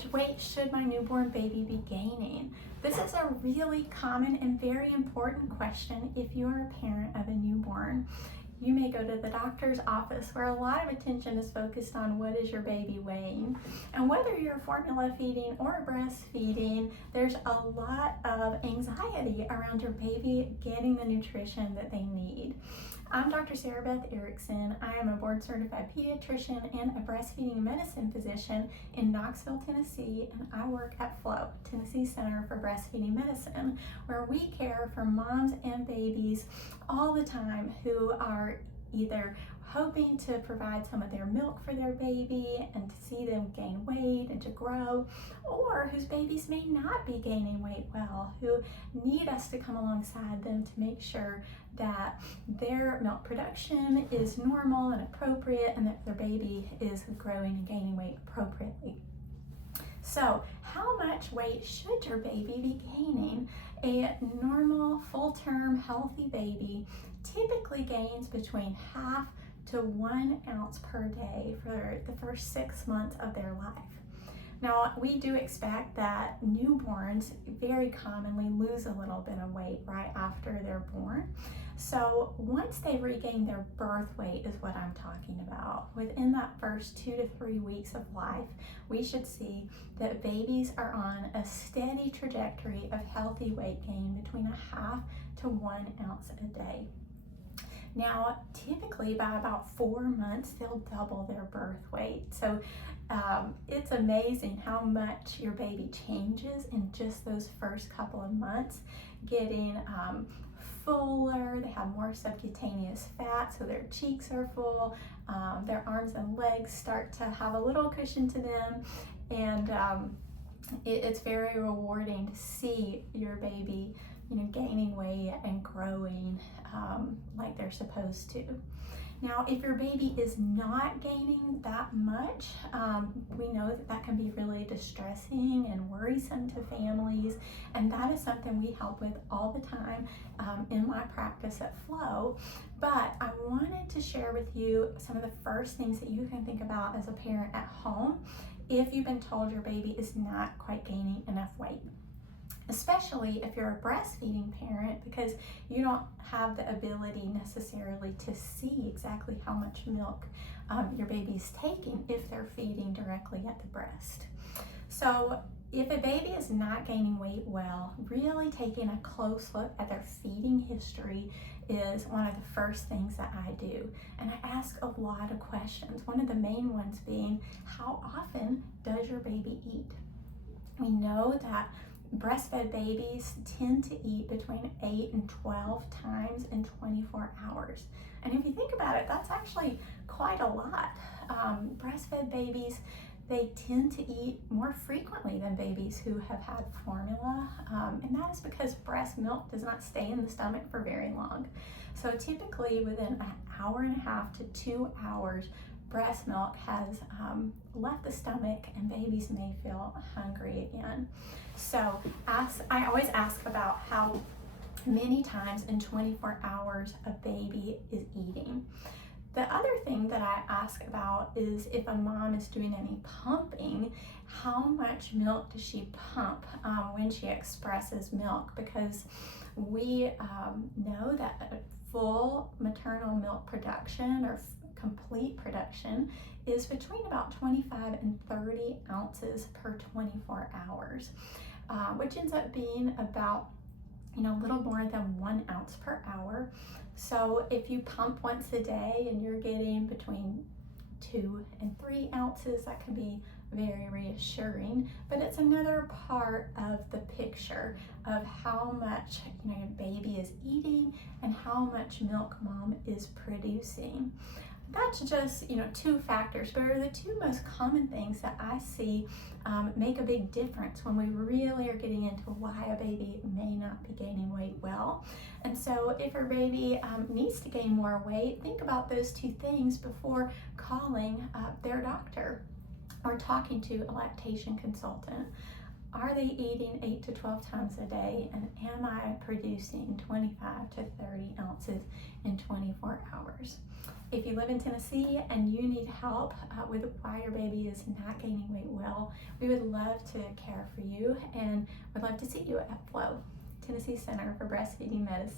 much weight should my newborn baby be gaining? This is a really common and very important question if you are a parent of a newborn. You may go to the doctor's office where a lot of attention is focused on what is your baby weighing. And whether you're formula feeding or breastfeeding, there's a lot of anxiety around your baby getting the nutrition that they need. I'm Dr. Sarah Beth Eriksen. I am a board certified pediatrician and a breastfeeding medicine physician in Knoxville, Tennessee, and I work at FLOW, Tennessee Center for Breastfeeding Medicine, where we care for moms and babies all the time who are either hoping to provide some of their milk for their baby and to see them gain weight and to grow, or whose babies may not be gaining weight well, who need us to come alongside them to make sure that their milk production is normal and appropriate and that their baby is growing and gaining weight appropriately. So, how much weight should your baby be gaining? A normal, full-term, healthy baby typically gains between half to 1 ounce per day for the first 6 months of their life. Now, we do expect that newborns very commonly lose a little bit of weight right after they're born. So once they regain their birth weight is what I'm talking about. Within that first 2 to 3 weeks of life, we should see that babies are on a steady trajectory of healthy weight gain between a half to 1 ounce a day. Now, typically by about 4 months, they'll double their birth weight. So it's amazing how much your baby changes in just those first couple of months, getting fuller, they have more subcutaneous fat, so their cheeks are full, their arms and legs start to have a little cushion to them, and it's very rewarding to see your baby gaining weight and growing like they're supposed to. Now, if your baby is not gaining that much, we know that that can be really distressing and worrisome to families, and that is something we help with all the time in my practice at FLOW. But I wanted to share with you some of the first things that you can think about as a parent at home if you've been told your baby is not quite gaining enough weight. Especially if you're a breastfeeding parent, because you don't have the ability necessarily to see exactly how much milk your baby's taking if they're feeding directly at the breast. So if a baby is not gaining weight well, really taking a close look at their feeding history is one of the first things that I do. And I ask a lot of questions. One of the main ones being, how often does your baby eat? We know that breastfed babies tend to eat between 8 and 12 times in 24 hours. And if you think about it, that's actually quite a lot. Breastfed babies, they tend to eat more frequently than babies who have had formula, and that is because breast milk does not stay in the stomach for very long. So typically within an hour and a half to 2 hours, breast milk has left the stomach and babies may feel hungry again. So I always ask about how many times in 24 hours a baby is eating. The other thing that I ask about is if a mom is doing any pumping, how much milk does she pump when she expresses milk? Because we know that full maternal milk production or complete production is between about 25 and 30 ounces per 24 hours, which ends up being about a little more than 1 ounce per hour. So if you pump once a day and you're getting between 2 and 3 ounces, that can be very reassuring, but it's another part of the picture of how much your baby is eating and how much milk mom is producing. That's just 2 factors, but are the 2 most common things that I see make a big difference when we really are getting into why a baby may not be gaining weight well. And so if your baby needs to gain more weight, think about those 2 things before calling their doctor or talking to a lactation consultant. Are they eating 8 to 12 times a day, and am I producing 25 to 30 ounces in 24 hours? If you live in Tennessee and you need help with why your baby is not gaining weight well, we would love to care for you and would love to see you at FLOW, Tennessee Center for Breastfeeding Medicine.